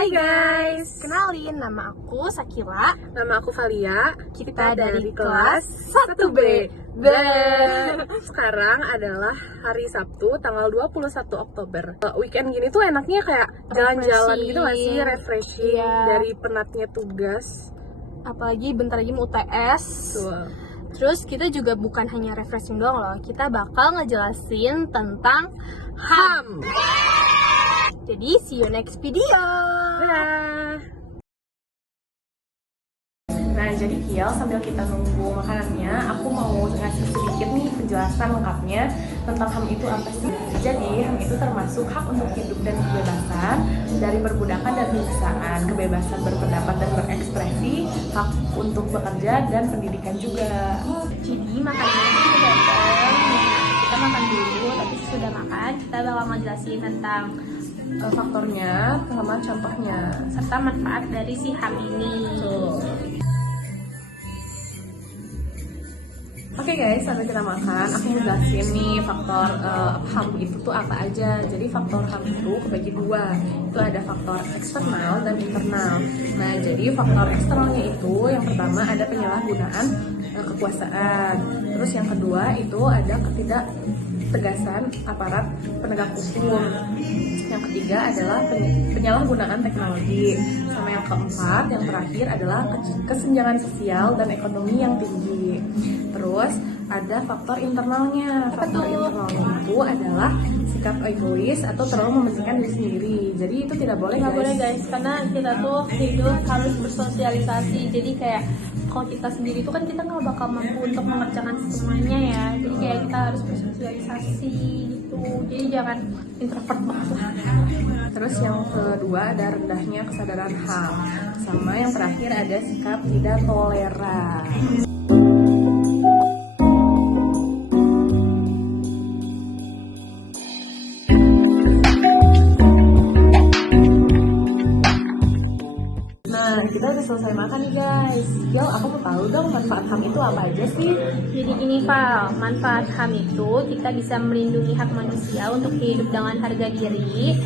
Hai guys, kenalin nama aku Sakila. Nama aku Valia. Kita dari kelas 1B. Sekarang adalah hari Sabtu tanggal 21 Oktober. Weekend gini tuh enaknya kayak jalan-jalan gitu gak sih? Refreshing dari penatnya tugas. Apalagi bentar lagi mau UTS. Terus kita juga bukan hanya refreshing doang loh, kita bakal ngejelasin tentang HAM. Jadi see you next video. Nah, jadi Kiel, sambil kita nunggu makanannya, aku mau ngasih sedikit nih penjelasan lengkapnya tentang HAM itu apa sih. Jadi, HAM itu termasuk hak untuk hidup dan kebebasan dari perbudakan dan penyiksaan, kebebasan berpendapat dan berekspresi, hak untuk bekerja dan pendidikan juga. Jadi makanannya itu udah datang. Kita makan dulu, tapi sudah makan kita bakal ngejelasin tentang faktornya sama contohnya serta manfaat dari si HAM ini. Oke guys, sambil kita makan, aku mau jelasin nih faktor HAM itu tuh apa aja. Jadi faktor HAM itu kebagi dua. Itu ada faktor eksternal dan internal. Nah, jadi faktor eksternalnya itu yang pertama ada penyalahgunaan kekuasaan. Terus yang kedua itu ada ketidaktegasan aparat penegak hukum. Yang ketiga adalah penyalahgunaan teknologi. Sama yang keempat, yang terakhir adalah kesenjangan sosial dan ekonomi yang tinggi. Terus ada faktor internalnya. Faktor internalnya itu adalah sikap egois atau terlalu mementingkan diri sendiri. Jadi itu tidak boleh. Nggak boleh guys, karena kita tuh hidup harus bersosialisasi. Jadi kayak kalau kita sendiri tuh kan kita nggak bakal mampu untuk mengerjakan semuanya ya. Jadi kayak kita harus bersosialisasi gitu. Jadi jangan introvert banget. Terus yang kedua ada rendahnya kesadaran HAM. Sama yang terakhir ada sikap tidak toleran. Nah, kita udah selesai makan nih guys. Yo, aku mau tahu dong manfaat HAM itu apa aja sih? Jadi gini Val, manfaat HAM itu kita bisa melindungi hak manusia untuk hidup dengan harga diri,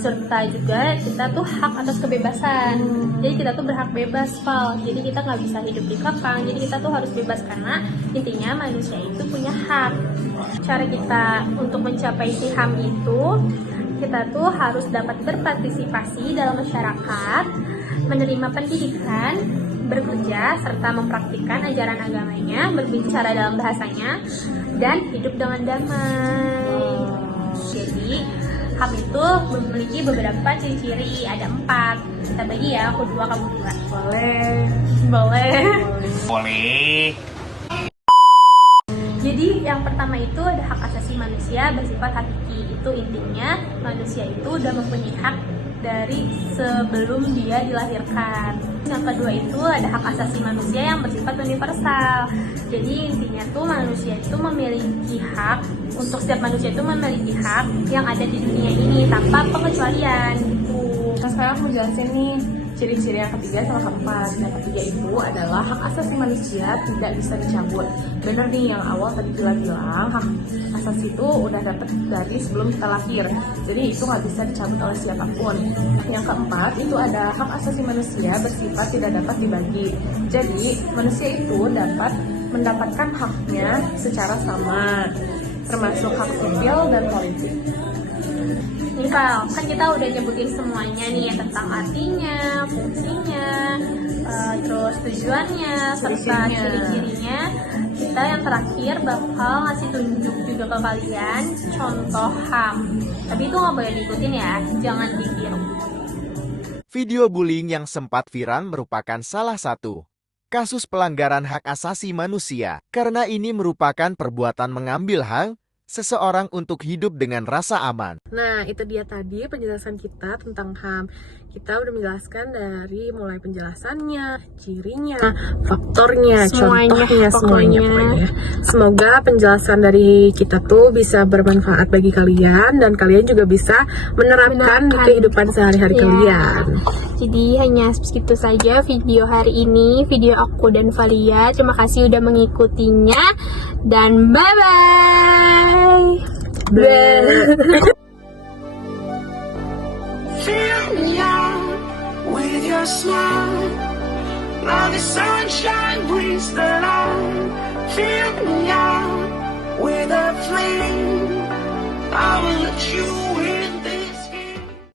serta juga kita tuh hak atas kebebasan. Jadi kita tuh berhak bebas Val. Jadi kita nggak bisa hidup dikekang. Jadi kita tuh harus bebas karena intinya manusia itu punya hak. Cara kita untuk mencapai si HAM itu, kita tuh harus dapat berpartisipasi dalam masyarakat, menerima pendidikan, bekerja, serta mempraktikkan ajaran agamanya, berbicara dalam bahasanya, dan hidup dengan damai. Jadi, HAM itu memiliki beberapa ciri-ciri, ada 4. Kita bagi ya, aku 2, kamu 2. Boleh. Jadi yang pertama itu ada hak asasi manusia bersifat hakiki. Itu intinya manusia itu udah mempunyai hak dari sebelum dia dilahirkan. Yang kedua itu ada hak asasi manusia yang bersifat universal. Jadi intinya tuh manusia itu memiliki hak, untuk setiap manusia itu memiliki hak yang ada di dunia ini tanpa pengecualian gitu. Nah, sekarang aku jelasin nih ciri-ciri yang ketiga sama keempat. Yang ketiga itu adalah hak asasi manusia tidak bisa dicabut. Bener nih yang awal tadi bilang hak asasi itu udah dapat dari sebelum kita lahir. Jadi itu nggak bisa dicabut oleh siapapun. Yang keempat itu ada hak asasi manusia bersifat tidak dapat dibagi. Jadi manusia itu dapat mendapatkan haknya secara sama, termasuk hak sipil dan politik. Nih Val, kan kita udah nyebutin semuanya nih ya, tentang artinya, fungsinya, terus tujuannya, serta ciri-cirinya. Kita yang terakhir bakal ngasih tunjuk juga ke kalian contoh HAM. Tapi itu nggak boleh diikutin ya, jangan ditiru. Video bullying yang sempat viral merupakan salah satu kasus pelanggaran hak asasi manusia, karena ini merupakan perbuatan mengambil hak seseorang untuk hidup dengan rasa aman. Nah, itu dia tadi penjelasan kita tentang HAM. Kita udah menjelaskan dari mulai penjelasannya, cirinya, faktornya, contohnya, semuanya. Semoga penjelasan dari kita tuh bisa bermanfaat bagi kalian dan kalian juga bisa menerapkan di kehidupan sehari-hari kalian. Jadi hanya segitu saja video hari ini, video aku dan Valia. Terima kasih udah mengikutinya dan bye-bye. Bye. Fill me out. with your smile. Now the sunshine brings the light. Fill me out with a flame.